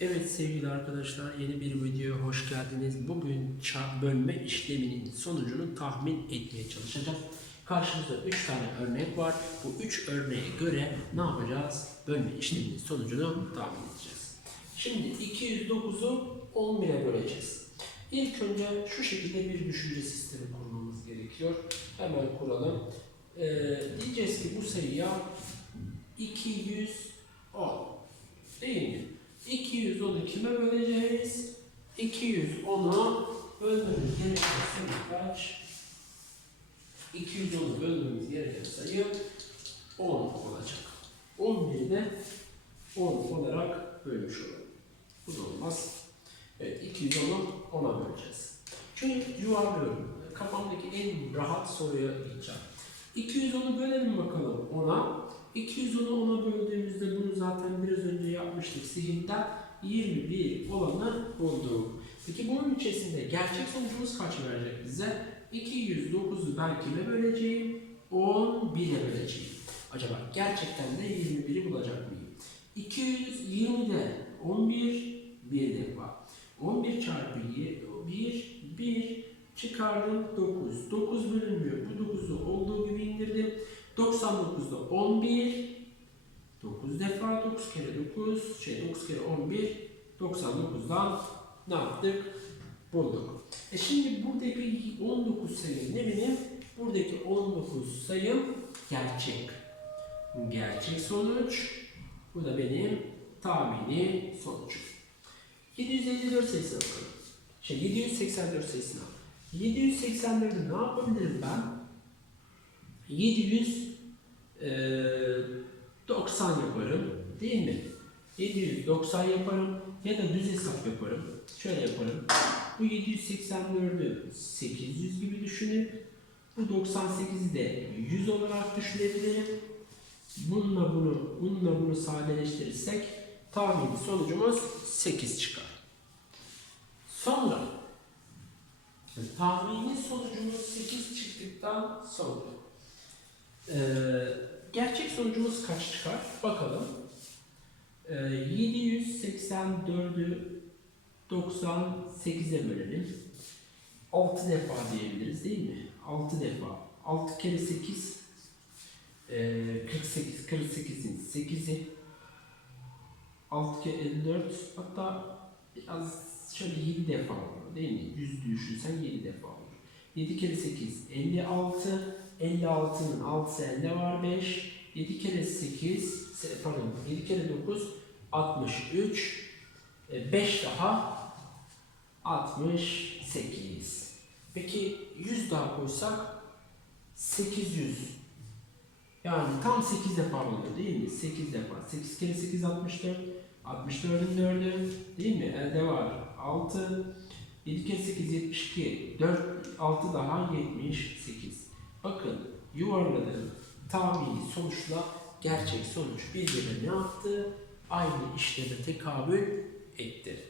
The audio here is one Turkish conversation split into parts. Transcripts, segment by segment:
Evet sevgili arkadaşlar yeni bir videoya hoş geldiniz. Bugün bölme işleminin sonucunu tahmin etmeye çalışacağız. Karşımızda 3 tane örnek var. Bu 3 örneğe göre ne yapacağız? Bölme işleminin sonucunu tahmin edeceğiz. Şimdi 209'u 11'e böleceğiz. İlk önce şu şekilde bir düşünce sistemi kurmamız gerekiyor. Hemen kuralım. Ee, diyeceğiz ki bu sayıya 210 değil mi? 210'u kime böleceğiz? 210'u bölmemiz gereken sayı kaç? 210'u bölmemiz gereken sayı 10 olacak. 11'i de 10 olarak bölmüş olalım. Bu da olmaz. Evet 210'u 10'a böleceğiz. Çünkü yuvarlıyorum. Kafamdaki en rahat soruya gideceğim. 210'u bölelim bakalım 10'a. 210'u 10'a böldüğümüzde bunu zaten biraz önce yapmıştık. Zihinden 21 olanı bulduk. Peki bunun içerisinde gerçek sonucumuz kaç verecek bize? 209'u ben kime böleceğim? 11'e böleceğim. Acaba gerçekten de 21'i bulacak mıyım? 220'de 11 bir defa. 11 çarpı 1, 1 çıkardım 9. 9 bölünmüyor. Bu 9'u olduğu gibi indirdim. 99'da 11 9 defa 9 kere 9 şey 9 kere 11 99'dan ne yaptık? Bulduk. E şimdi buradaki 19 sayım ne benim? Buradaki 19 sayım gerçek. Gerçek sonuç. Bu da benim tahmini sonucum. 754 sayısına bakalım. Şey 784 sayısına. 784'ü ne yapabilirim ben? 790 yaparım değil mi? 790 yaparım ya da düz hesap yaparım. Şöyle yaparım. Bu 784'ü 800 gibi düşünüp bu 98'i de 100 olarak düşünebilirim. Bununla bunu, bununla bunu sadeleştirirsek tahmini sonucumuz 8 çıkar. Sonra tahmini sonucumuz 8 çıktıktan sonra ee, gerçek sonucumuz kaç çıkar? Bakalım. Ee, 784'ü 98'e bölelim. 6 defa diyebiliriz değil mi? 6 defa. 6 kere 8 ee, 48. 48'in 8'i 6 kere 54 hatta biraz şöyle 7 defa olur değil mi? 100 düşünsen 7 defa olur. 7 kere 8 56 56'nın 6'sı elde var 5 7 kere 8 pardon 7 kere 9 63 5 daha 68 Peki 100 daha koysak 800 yani tam 8 defa oluyor değil mi? 8 defa. 8 kere 8 64. 64'ün 4'ü değil mi? Elde var. 6. 7 kere 8 72. 4 6 daha 78. Bakın yuvarladığım tahmini sonuçla gerçek sonuç birbirine ne yaptı? Aynı işleme tekabül etti.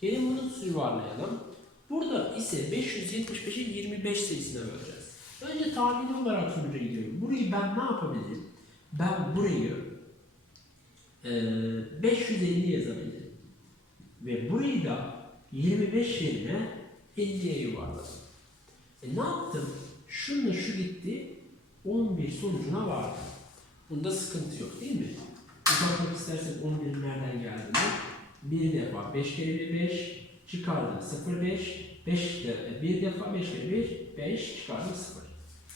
Gelin bunu yuvarlayalım. Burada ise 575'i 25 sayısına böleceğiz. Önce tahmini olarak sonuca gidiyorum. Burayı ben ne yapabilirim? Ben burayı e, 550 yazabilirim. Ve burayı da 25 yerine 50'ye yuvarladım. E ne yaptım? Şunla şu gitti. 11 sonucuna vardı. Bunda sıkıntı yok değil mi? Uzatmak istersek 11'in nereden geldiğini bir defa 5 kere 1 5 çıkardım 0 5 5 de, bir defa 5 kere 1 5 çıkardım 0.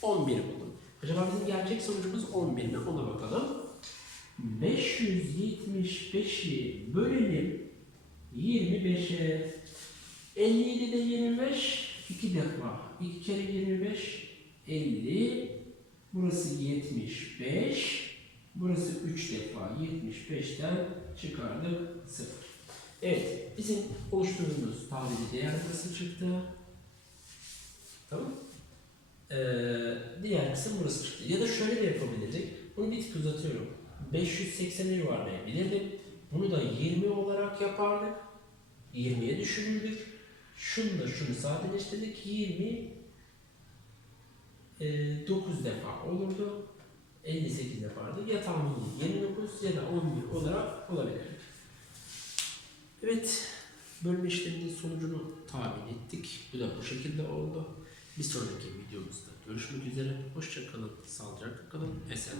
11 buldum. Acaba bizim gerçek sonucumuz 11 mi? Ona bakalım. 575'i bölelim 25'e 57'de 25 2 defa 2 kere 25 50 burası 75 burası 3 defa. 75'ten çıkardık 0 Evet bizim oluşturduğumuz tabiri değer burası çıktı. Tamam. Ee, diğer kısım burası çıktı. Ya da şöyle de yapabilirdik. Bunu bir tık uzatıyorum. 580'i yuvarlayabilirdim bunu da 20 olarak yapardık. 20'ye düşürürdük şunu da şunu sadeleştirdik 20 e, 9 defa olurdu. 58 defardı. Ya tahmini 29 ya da 11 olarak olabilir. Evet, bölme işleminin sonucunu tahmin ettik. Bu da bu şekilde oldu. Bir sonraki videomuzda görüşmek üzere. Hoşçakalın, sağlıcakla kalın, esen.